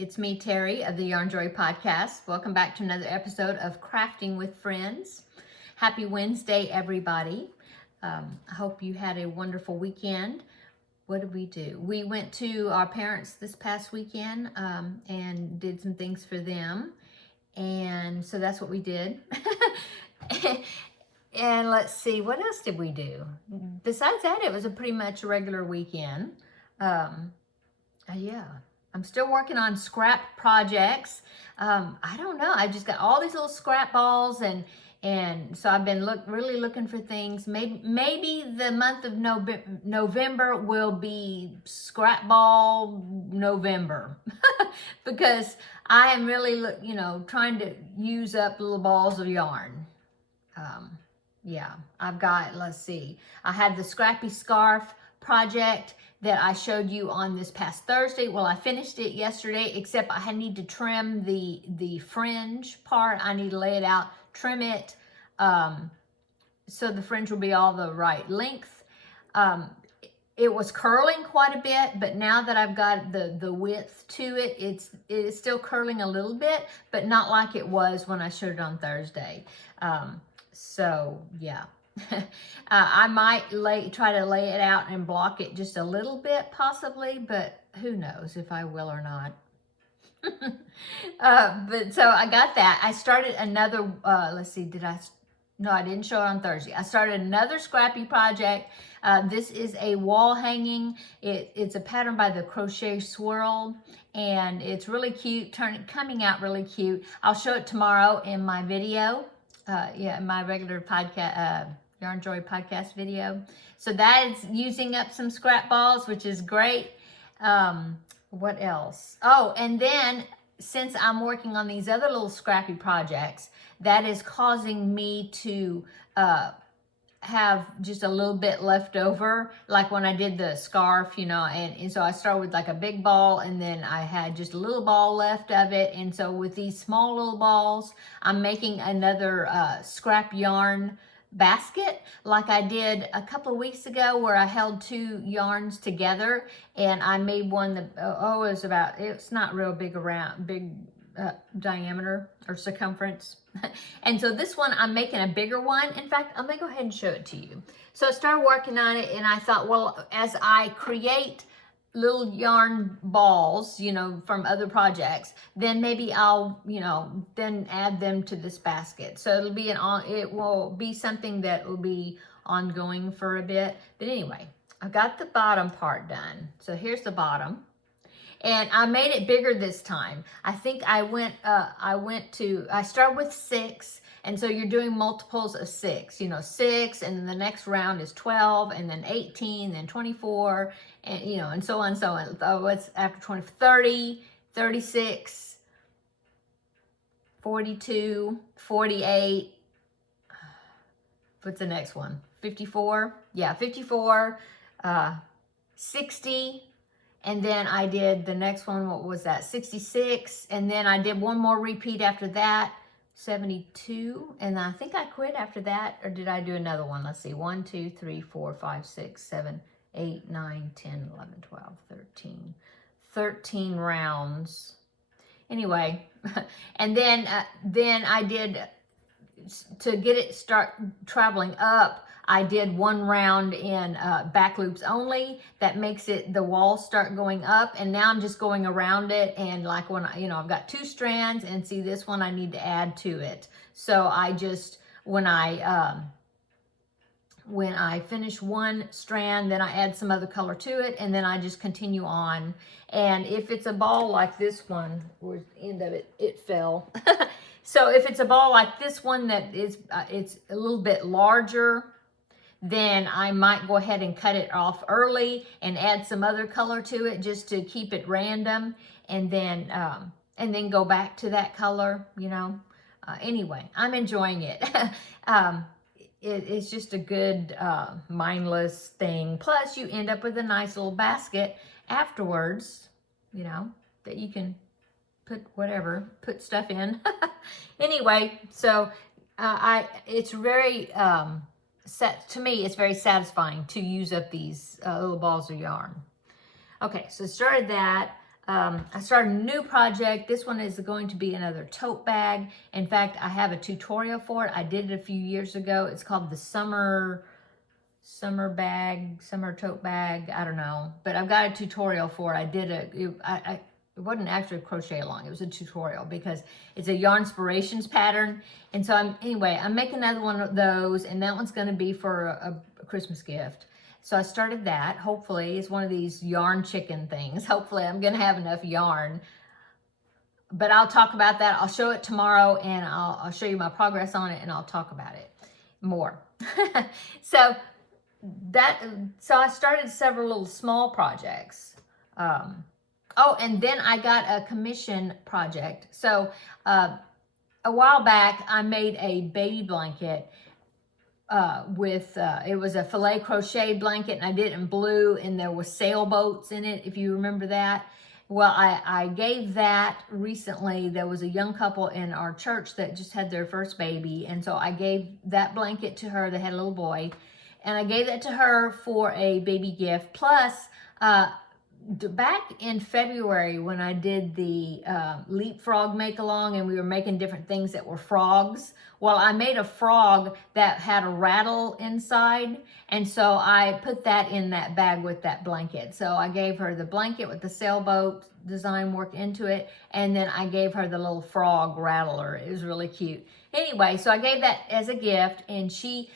It's me, Terry, of the Yarn Joy podcast. Welcome back to another episode of Crafting with Friends. Happy Wednesday, everybody. I hope you had a wonderful weekend. What did we do? We went to our parents this past weekend and did some things for them. And so that's what we did. And let's see, what else did we do? Besides that, it was a pretty much regular weekend. Yeah. I'm still working on scrap projects. I don't know. I just got all these little scrap balls, and so I've been really looking for things. Maybe the month of November will be scrap ball November because I am really trying to use up little balls of yarn. Yeah, I've got, let's see, I had the Scrappy scarf project that I showed you on this past Thursday. Well, I finished it yesterday, except I need to trim the fringe part. I need to lay it out, trim it, so the fringe will be all the right length. It was curling quite a bit, but now that I've got the width to it, it is still curling a little bit, but not like it was when I showed it on Thursday. So yeah. I might try to lay it out and block it just a little bit possibly, but who knows if I will or not. But so I got that. I started another, let's see, no, I didn't show it on Thursday. I started another Scrappy project. This is a wall hanging. It's a pattern by the Crochet Swirl, and it's really cute, coming out really cute. I'll show it tomorrow in my video. In my regular podcast, Yarn Joy podcast video. So that is using up some scrap balls, which is great. What else? Oh, and then since I'm working on these other little scrappy projects, that is causing me to have just a little bit left over, like when I did the scarf, and so I started with like a big ball, and then I had just a little ball left of it. And so with these small little balls, I'm making another scrap yarn basket like I did a couple of weeks ago, where I held two yarns together and I made one that it's not real big diameter or circumference. And so this one, I'm making a bigger one. In fact, I'm gonna go ahead and show it to you. So I started working on it, and I thought, well, as I create little yarn balls, from other projects, then maybe I'll, then add them to this basket. So it will be something that will be ongoing for a bit. But anyway, I got the bottom part done. So here's the bottom. And I made it bigger this time. I think I started with 6, and so you're doing multiples of 6, 6, and then the next round is 12, and then 18, then 24, and and so on and so on. Oh, what's after 20? 30, 36, 42, 48. What's the next one? 54? Yeah, 54, 60. And then I did the next one, what was that? 66. And then I did one more repeat after that, 72. And I think I quit after that. Or did I do another one? Let's see. 1, 2, 3, 4, 5, 6, 7, 8, 9, 10, 11, 12, 13. 13 rounds. Anyway. And then I did, to get it start traveling up, I did one round in back loops only. That makes the walls start going up, and now I'm just going around it, and like when I've got 2 strands, and see this one I need to add to it. So I just, when I finish one strand, then I add some other color to it, and then I just continue on. And if it's a ball like this one, where's the end of it? It fell. So if it's a ball like this one that is, it's a little bit larger, then I might go ahead and cut it off early and add some other color to it just to keep it random, and then go back to that color, Anyway, I'm enjoying it. It's just a good mindless thing. Plus, you end up with a nice little basket afterwards, that you can put stuff in. Anyway, so it's very to me, it's very satisfying to use up these little balls of yarn. Okay, so started that. I started a new project. This one is going to be another tote bag. In fact, I have a tutorial for it. I did it a few years ago. It's called the summer tote bag. I don't know, but I've got a tutorial for it. I did it wasn't actually a crochet along. It was a tutorial because it's a yarn inspirations pattern. And so I'm making another one of those, and that one's going to be for a Christmas gift. So I started that. Hopefully, it's one of these yarn chicken things. Hopefully, I'm going to have enough yarn. But I'll talk about that. I'll show it tomorrow, and I'll show you my progress on it, and I'll talk about it more. So I started several little small projects. Oh, and then I got a commission project. So a while back, I made a baby blanket it was a filet crochet blanket, and I did it in blue, and there was sailboats in it, if you remember that. Well, I gave that recently. There was a young couple in our church that just had their first baby, and so I gave that blanket to her. They had a little boy, and I gave that to her for a baby gift. Plus, back in February when I did the leapfrog make along, and we were making different things that were frogs. Well, I made a frog that had a rattle inside, and so I put that in that bag with that blanket. So I gave her the blanket with the sailboat design work into it, and then I gave her the little frog rattler. It was really cute. Anyway, so I gave that as a gift, and she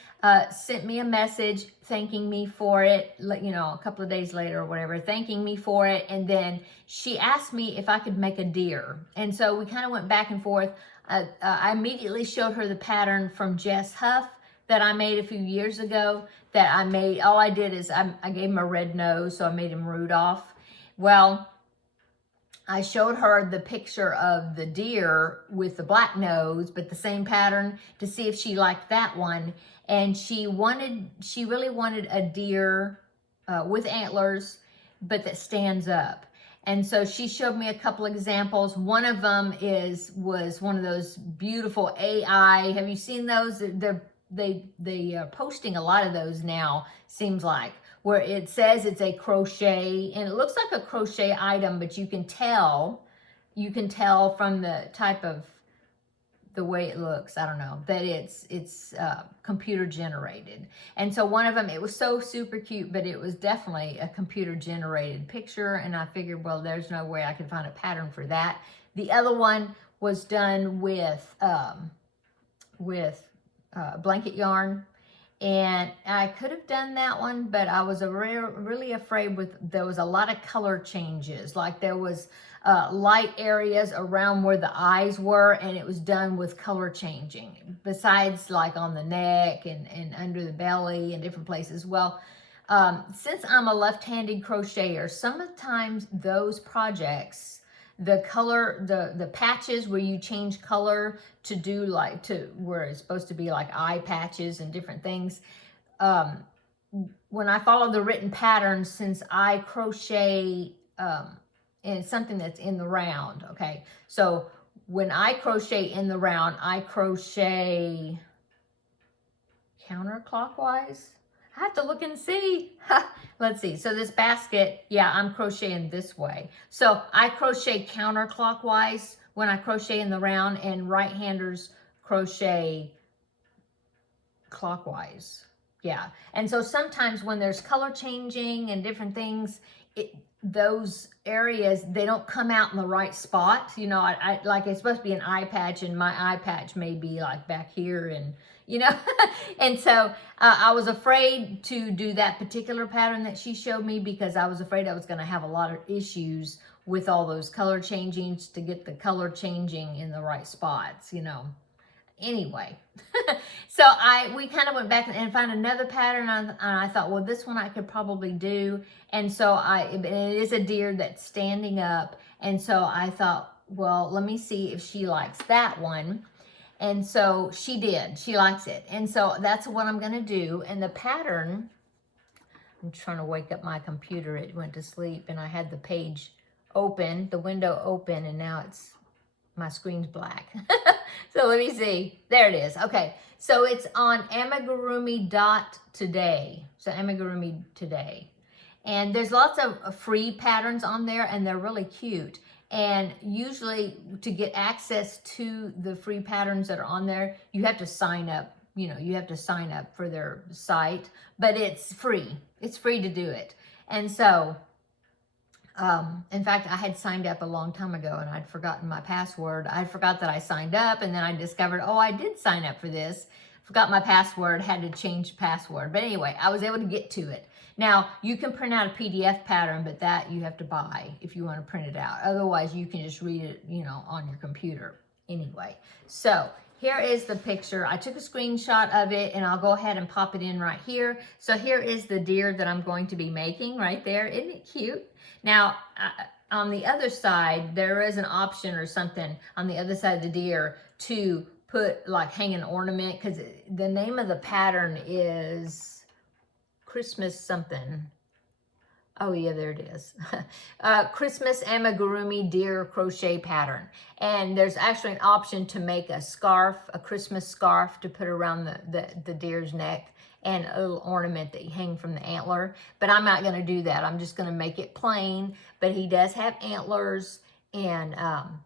sent me a message thanking me for it, a couple of days later or whatever, thanking me for it. And then she asked me if I could make a deer. And so we kind of went back and forth. I immediately showed her the pattern from Jess Huff that I made a few years ago that I made. All I did is I gave him a red nose, so I made him Rudolph. Well, I showed her the picture of the deer with the black nose, but the same pattern, to see if she liked that one. And she really wanted a deer with antlers, but that stands up. And so she showed me a couple examples. One of them was one of those beautiful AI. Have you seen those? They are posting a lot of those now, seems like, where it says it's a crochet, and it looks like a crochet item, but you can tell from the type of the way it looks, I don't know, that it's computer generated. And so one of them, it was so super cute, but it was definitely a computer generated picture. And I figured, well, there's no way I could find a pattern for that. The other one was done with blanket yarn. And I could have done that one, but I was really afraid there was a lot of color changes. Like there was light areas around where the eyes were, and it was done with color changing, besides like on the neck and under the belly and different places. Well, since I'm a left-handed crocheter, sometimes those projects, the color, the patches where you change color to do where it's supposed to be like eye patches and different things. When I follow the written patterns, since I crochet in something that's in the round, okay? So when I crochet in the round, I crochet counterclockwise. I have to look and see. Let's see. So this basket, yeah, I'm crocheting this way. So I crochet counterclockwise when I crochet in the round, and right-handers crochet clockwise. Yeah. And so sometimes when there's color changing and different things, those areas, they don't come out in the right spot. I like it's supposed to be an eye patch, and my eye patch may be like back here, and and so I was afraid to do that particular pattern that she showed me, because I was afraid I was going to have a lot of issues with all those color changings to get the color changing in the right spots, Anyway, so we kind of went back and found another pattern, and I thought, well, this one I could probably do. And so it is a deer that's standing up. And so I thought, well, let me see if she likes that one. And so she did. She likes it. And so that's what I'm going to do. And the pattern, I'm trying to wake up my computer. It went to sleep, and I had the page open, the window open, and now my screen's black. So let me see. There it is. Okay. So it's on amigurumi.today. So amigurumi today. And there's lots of free patterns on there, and they're really cute. And usually to get access to the free patterns that are on there, you have to sign up. You know, you have to sign up for their site, but it's free. It's free to do it. And so, in fact, I had signed up a long time ago and I'd forgotten my password. I forgot that I signed up, and then I discovered, oh, I did sign up for this. Forgot my password, had to change the password. But anyway, I was able to get to it. Now, you can print out a PDF pattern, but that you have to buy if you want to print it out. Otherwise, you can just read it, you know, on your computer. Anyway, so here is the picture. I took a screenshot of it, and I'll go ahead and pop it in right here. So here is the deer that I'm going to be making right there. Isn't it cute? Now, on the other side, there is an option or something on the other side of the deer to put, like, hang an ornament, because the name of the pattern is Christmas something. Oh yeah, there it is. Christmas amigurumi deer crochet pattern. And there's actually an option to make a scarf, a Christmas scarf to put around the deer's neck, and a little ornament that you hang from the antler. But I'm not going to do that. I'm just going to make it plain. But he does have antlers, and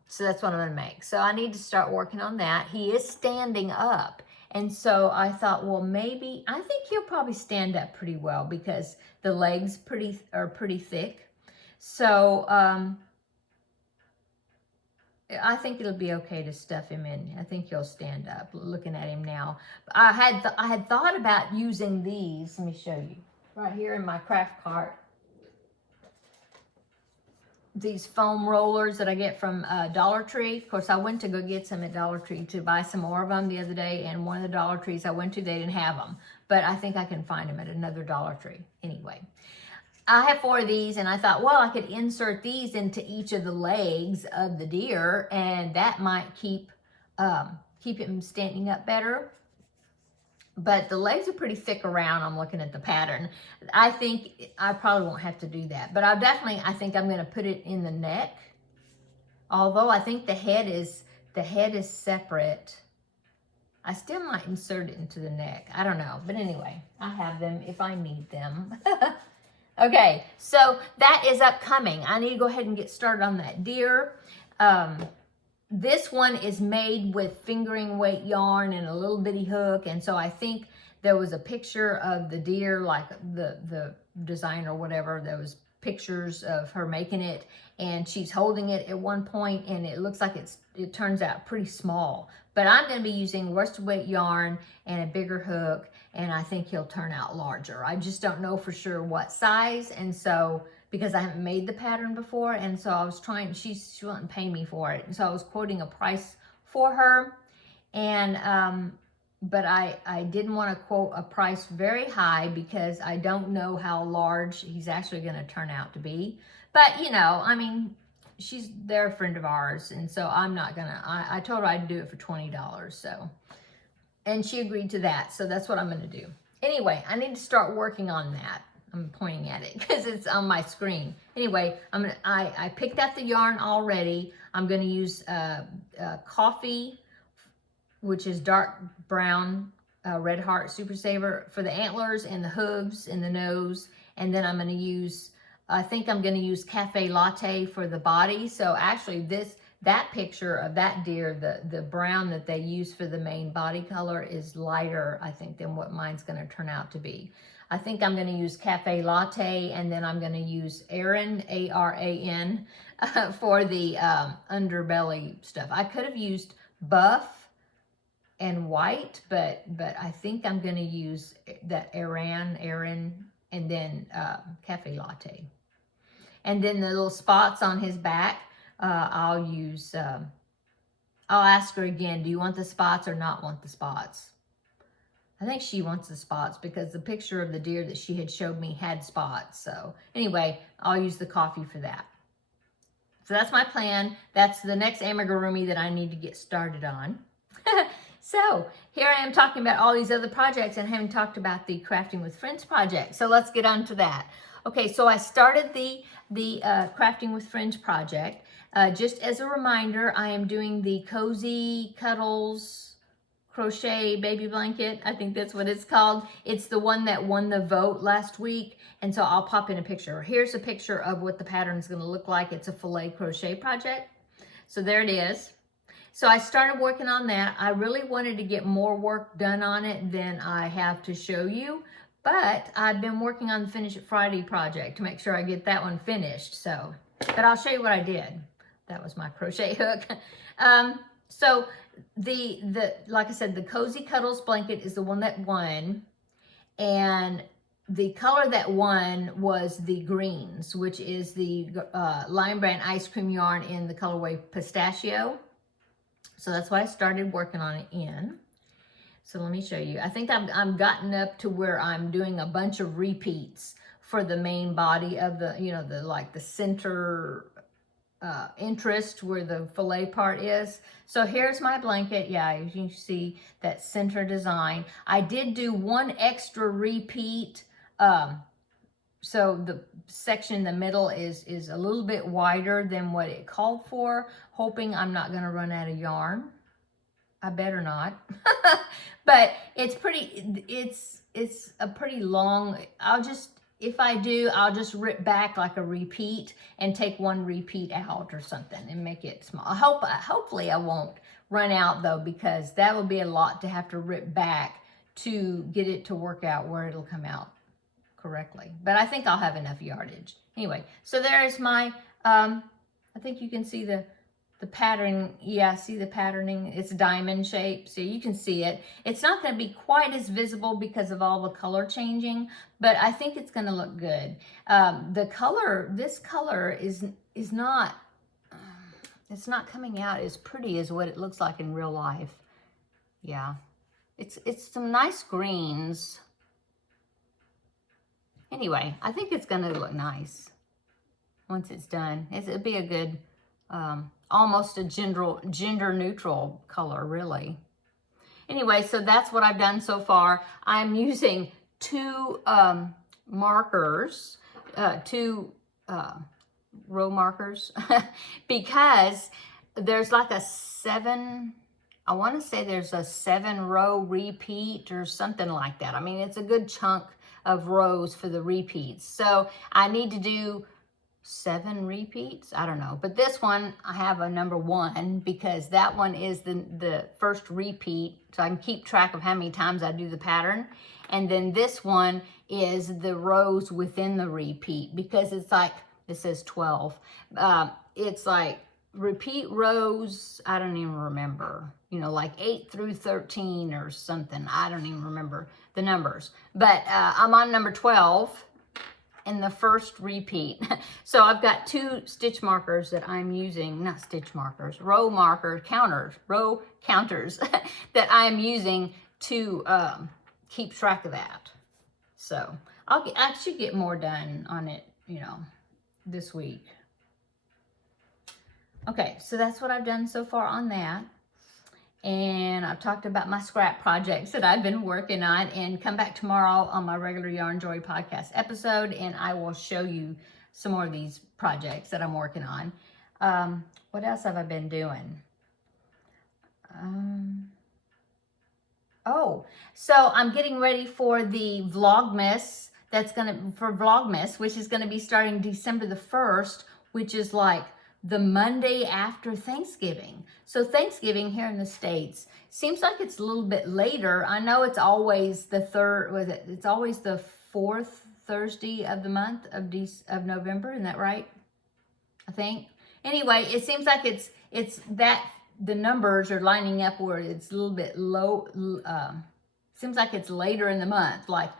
so that's what I'm going to make. So I need to start working on that. He is standing up. And so I thought, well, maybe, I think he'll probably stand up pretty well because the legs are pretty thick. So I think it'll be okay to stuff him in. I think he'll stand up, looking at him now. I had thought about using these. Let me show you. Right here in my craft cart. These foam rollers that I get from Dollar Tree. Of course, I went to go get some at Dollar Tree to buy some more of them the other day, and one of the Dollar Trees I went to, they didn't have them. But I think I can find them at another Dollar Tree. Anyway, I have 4 of these, and I thought, well, I could insert these into each of the legs of the deer, and that might keep him standing up better. But the legs are pretty thick around. I'm looking at the pattern. I think I probably won't have to do that. But I think I'm going to put it in the neck. Although I think the head is separate. I still might insert it into the neck. I don't know. But anyway, I have them if I need them. Okay, so that is upcoming. I need to go ahead and get started on that deer. This one is made with fingering weight yarn and a little bitty hook. And so I think there was a picture of the deer, like the design or whatever. There was pictures of her making it, and she's holding it at one point, and it looks like it turns out pretty small. But I'm going to be using worsted weight yarn and a bigger hook, and I think he'll turn out larger. I just don't know for sure what size, and so because I haven't made the pattern before, and so I was trying, she wouldn't pay me for it, and so I was quoting a price for her, and but I didn't want to quote a price very high because I don't know how large he's actually going to turn out to be. But you know, I mean, they're a friend of ours, and so I'm not gonna, I told her I'd do it for $20, so, and she agreed to that, so that's what I'm gonna do. Anyway, I need to start working on that. I'm pointing at it because it's on my screen. Anyway, I picked out the yarn already. I'm gonna use coffee, which is dark brown, Red Heart Super Saver for the antlers and the hooves and the nose, and then I'm gonna use, I think I'm going to use Cafe Latte for the body. So actually that picture of that deer, the brown that they use for the main body color is lighter, I think, than what mine's going to turn out to be. I think I'm going to use Cafe Latte, and then I'm going to use Aran, A-R-A-N, for the underbelly stuff. I could have used buff and white, but I think I'm going to use that Aran, and then Cafe Latte. And then the little spots on his back, I'll use, I'll ask her again, do you want the spots or not want the spots? I think she wants the spots because the picture of the deer that she had showed me had spots. So anyway, I'll use the coffee for that. So that's my plan. That's the next amigurumi that I need to get started on. So here I am talking about all these other projects and haven't talked about the Crafting with Friends project. So let's get on to that. Okay, so I started the Crafting with Friends project. Just as a reminder, I am doing the Cozy Cuddles crochet baby blanket. I think that's what it's called. It's the one that won the vote last week. And so I'll pop in a picture. Here's a picture of what the pattern is going to look like. It's a filet crochet project. So there it is. So I started working on that. I really wanted to get more work done on it than I have to show you. But I've been working on the Finish It Friday project to make sure I get that one finished. So, but I'll show you what I did. That was my crochet hook. So like I said, the Cozy Cuddles blanket is the one that won. And the color that won was the greens, which is the Lion Brand ice cream yarn in the colorway Pistachio. So that's what I started working on it in. So let me show you. I think I'm gotten up to where I'm doing a bunch of repeats for the main body of the, you know, the like the center interest where the fillet part is. So here's my blanket. Yeah, you can see that center design. I did do one extra repeat. So the section in the middle is a little bit wider than what it called for, hoping I'm not going to run out of yarn. I better not. But it's a pretty long, if I do, I'll just rip back like a repeat and take one repeat out or something and make it small. Hopefully I won't run out though, because that would be a lot to have to rip back to get it to work out where it'll come out correctly. But I think I'll have enough yardage. Anyway, so there's my, I think you can see the pattern. Yeah, see the patterning? It's diamond shape, so you can see it. It's not going to be quite as visible because of all the color changing, but I think it's going to look good. This color is not, it's not coming out as pretty as what it looks like in real life. Yeah, it's some nice greens. Anyway, I think it's going to look nice once it's done. It'll be a good, almost a gender neutral color, really. Anyway, so that's what I've done so far. I'm using two markers, two row markers, because there's like a I want to say there's a 7-row repeat or something like that. I mean, it's a good chunk of rows for the repeats. So I need to do 7 repeats. I don't know. But this one, I have a number 1 because that one is the first repeat. So I can keep track of how many times I do the pattern. And then this one is the rows within the repeat because it's like, it says 12. It's like repeat rows, I don't even remember, you know, like 8 through 13 or something. I don't even remember the numbers, but I'm on number 12 in the first repeat. So I've got 2 stitch markers that I'm using, not stitch markers, row counters that I'm using to keep track of that. So I should get more done on it, you know, this week. Okay, so that's what I've done so far on that. And I've talked about my scrap projects that I've been working on, and come back tomorrow on my regular Yarn Joy podcast episode and I will show you some more of these projects that I'm working on. What else have I been doing? So I'm getting ready for the Vlogmas Vlogmas, which is gonna be starting December the 1st, which is like the Monday after Thanksgiving. So Thanksgiving here in the States seems like it's a little bit later. I know it's always the it's always the 4th Thursday of the month of November. Isn't that right? I think. Anyway, it seems like it's that the numbers are lining up where it's a little bit low. Seems like it's later in the month. Like,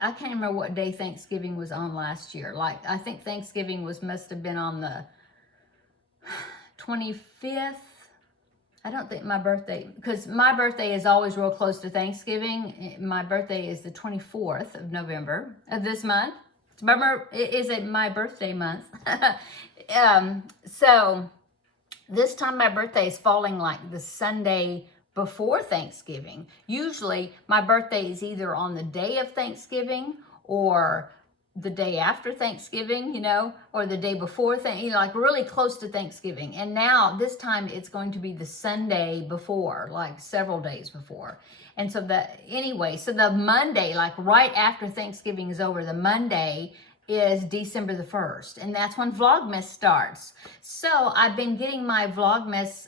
I can't remember what day Thanksgiving was on last year. Like, I think Thanksgiving must have been on the 25th. I don't think my birthday, because my birthday is always real close to Thanksgiving. My birthday is the 24th of November of this month. Remember, it is my birthday month. So this time my birthday is falling like the Sunday before Thanksgiving. Usually my birthday is either on the day of Thanksgiving or the day after Thanksgiving, you know, or the day before, you know, like really close to Thanksgiving. And now this time it's going to be the Sunday before, like several days before. And so so the Monday, like right after Thanksgiving is over, the Monday is December the 1st. And that's when Vlogmas starts. So I've been getting my Vlogmas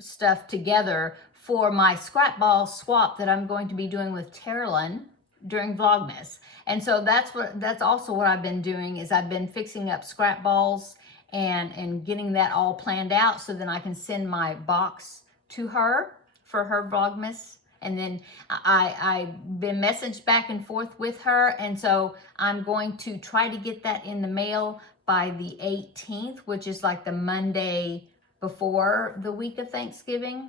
stuff together for my scrap ball swap that I'm going to be doing with Terri during Vlogmas. And so that's also what I've been doing, is I've been fixing up scrap balls and getting that all planned out so then I can send my box to her for her Vlogmas. And then I've been messaged back and forth with her, and so I'm going to try to get that in the mail by the 18th, which is like the Monday before the week of Thanksgiving.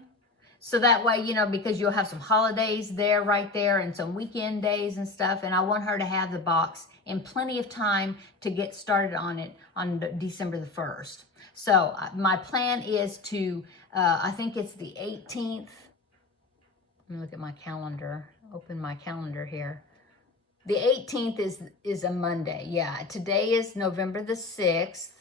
So that way, you know, because you'll have some holidays there, right there, and some weekend days and stuff. And I want her to have the box in plenty of time to get started on it on December the 1st. So my plan is to, I think it's the 18th. Let me look at my calendar, open my calendar here. The 18th is a Monday. Yeah, today is November the 6th.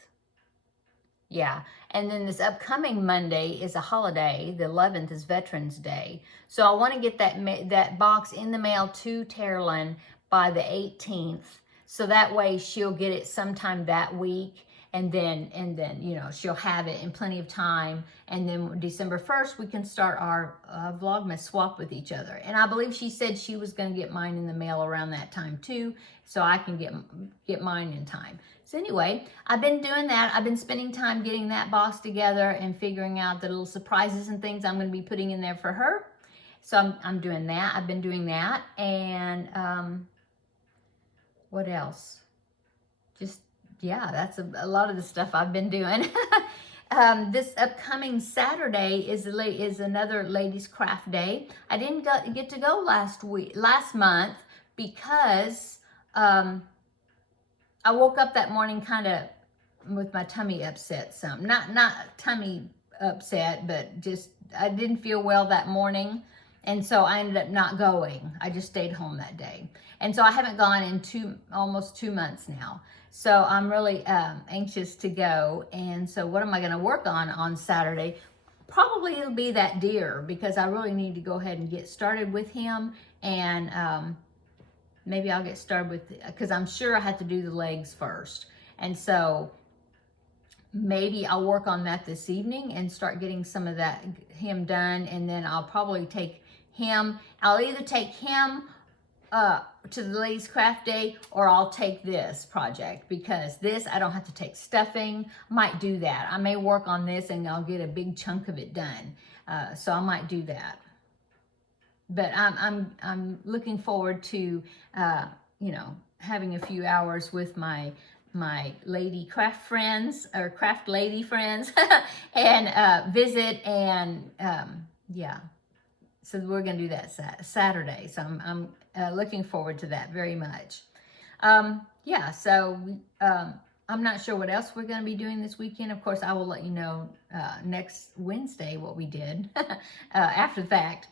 Yeah, and then this upcoming Monday is a holiday. The 11th is Veterans Day. So I want to get that box in the mail to Terri by the 18th. So that way she'll get it sometime that week. And then, you know, she'll have it in plenty of time. And then December 1st, we can start our Vlogmas swap with each other. And I believe she said she was going to get mine in the mail around that time too, so I can get mine in time. So anyway, I've been doing that. I've been spending time getting that box together and figuring out the little surprises and things I'm going to be putting in there for her. So I'm doing that. I've been doing that. And what else? Just, yeah, that's a lot of the stuff I've been doing. This upcoming Saturday is another Ladies Craft Day. I didn't get to go last month because I woke up that morning kind of with my tummy upset some. Not tummy upset, but just I didn't feel well that morning. And so I ended up not going. I just stayed home that day. And so I haven't gone in almost 2 months now. So I'm really anxious to go. And so what am I going to work on Saturday? Probably it'll be that deer, because I really need to go ahead and get started with him. And maybe I'll get started with, because I'm sure I have to do the legs first. And so maybe I'll work on that this evening and start getting some of him done. And then I'll probably take him. I'll either take him to the Ladies Craft Day, or I'll take this project, because this I don't have to take stuffing. Might do that. I may work on this and I'll get a big chunk of it done. So I might do that. But I'm looking forward to you know, having a few hours with my lady craft friends, or craft lady friends, and visit, and yeah. So we're going to do that Saturday. So I'm looking forward to that very much. Yeah, so I'm not sure what else we're going to be doing this weekend. Of course, I will let you know next Wednesday what we did after the fact.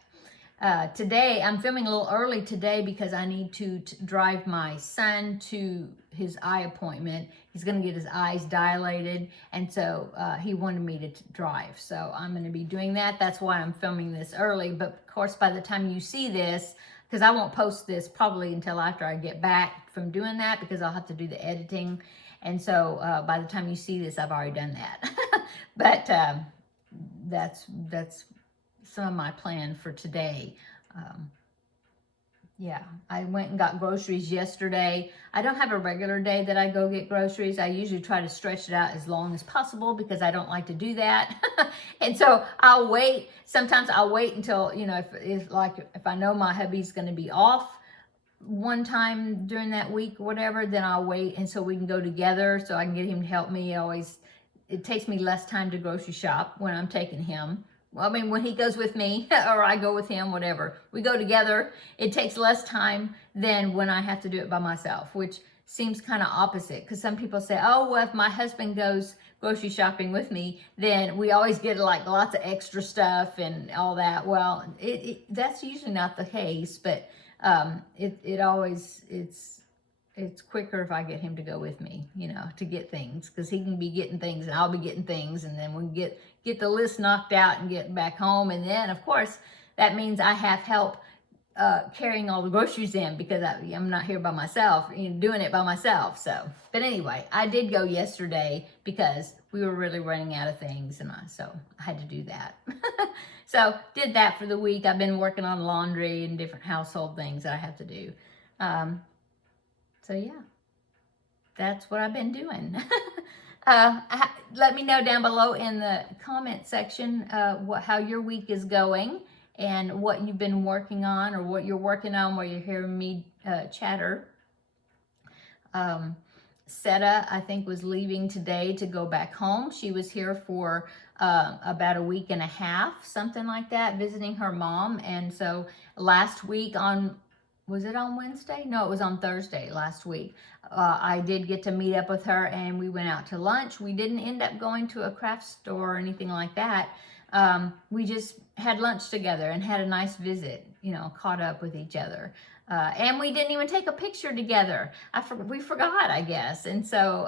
Today, I'm filming a little early today because I need to drive my son to his eye appointment. He's going to get his eyes dilated, and so he wanted me to drive. So I'm going to be doing that. That's why I'm filming this early. But of course, by the time you see this, because I won't post this probably until after I get back from doing that, because I'll have to do the editing. And so by the time you see this, I've already done that. But that's some of my plan for today. Yeah, I went and got groceries yesterday. I don't have a regular day that I go get groceries. I usually try to stretch it out as long as possible because I don't like to do that. And so I'll wait. Sometimes I'll wait until, you know, if I know my hubby's going to be off one time during that week or whatever, then I'll wait, and so we can go together, so I can get him to help me. It takes me less time to grocery shop when I'm taking him. Well, I mean, when he goes with me or I go with him, whatever, we go together, it takes less time than when I have to do it by myself, which seems kind of opposite, because some people say, oh, well, if my husband goes grocery shopping with me, then we always get like lots of extra stuff and all that. Well, that's usually not the case, but it's it's quicker if I get him to go with me, to get things, because he can be getting things and I'll be getting things, and then we get the list knocked out and get back home. And then, of course, that means I have help carrying all the groceries in, because I'm not here by myself, doing it by myself. So, but anyway, I did go yesterday because we were really running out of things, and so I had to do that. So did that for the week. I've been working on laundry and different household things that I have to do. So yeah, that's what I've been doing. Let me know down below in the comment section how your week is going, and what you've been working on, or what you're working on while you're hearing me chatter. Seta, I think, was leaving today to go back home. She was here for about a week and a half, something like that, visiting her mom. And so last week was it on Wednesday? No, it was on Thursday last week. I did get to meet up with her, and we went out to lunch. We didn't end up going to a craft store or anything like that. We just had lunch together and had a nice visit, caught up with each other. And we didn't even take a picture together. We forgot, I guess. And so,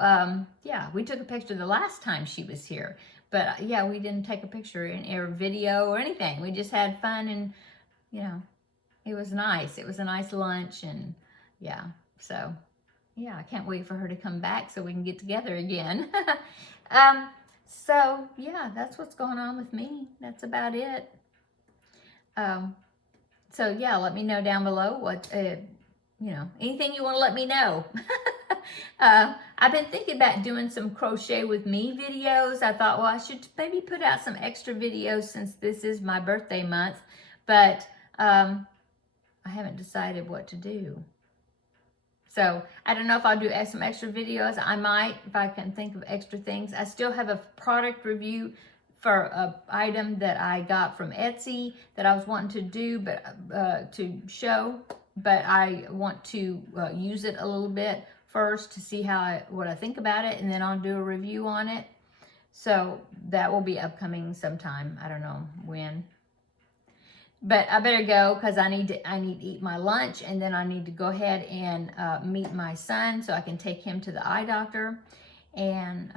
yeah, we took a picture the last time she was here. But yeah, we didn't take a picture or video or anything. We just had fun, and, it was nice. It was a nice lunch, and yeah. So, yeah, I can't wait for her to come back so we can get together again. So, yeah, that's what's going on with me. That's about it. So, yeah, let me know down below what, anything you want to let me know. I've been thinking about doing some crochet with me videos. I thought, well, I should maybe put out some extra videos since this is my birthday month. But I haven't decided what to do. So I don't know if I'll do some extra videos. I might, if I can think of extra things. I still have a product review for an item that I got from Etsy that I was wanting to do, but to show. But I want to use it a little bit first to see what I think about it, and then I'll do a review on it. So that will be upcoming sometime. I don't know when. But I better go, because I need to eat my lunch, and then I need to go ahead and meet my son so I can take him to the eye doctor, and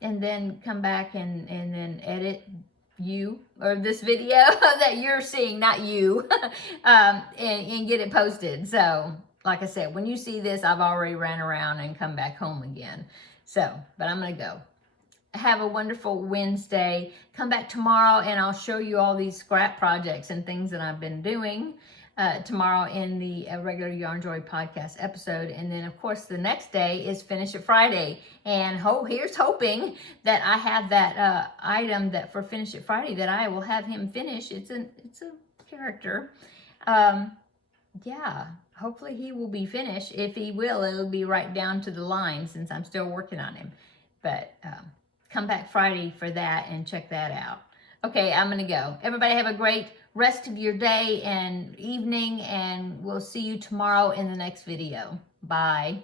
then come back and then edit this video that you're seeing, not you, and get it posted. So, like I said, when you see this, I've already ran around and come back home again. So, but I'm gonna go. Have a wonderful Wednesday. Come back tomorrow, and I'll show you all these scrap projects and things that I've been doing tomorrow in the regular Yarn Joy podcast episode. And then, of course, the next day is Finish It Friday. And here's hoping that I have that item that for Finish It Friday that I will have him finish. It's a character. Yeah, hopefully he will be finished. If he will, it'll be right down to the line, since I'm still working on him. But come back Friday for that and check that out. Okay, I'm going to go. Everybody have a great rest of your day and evening, and we'll see you tomorrow in the next video. Bye.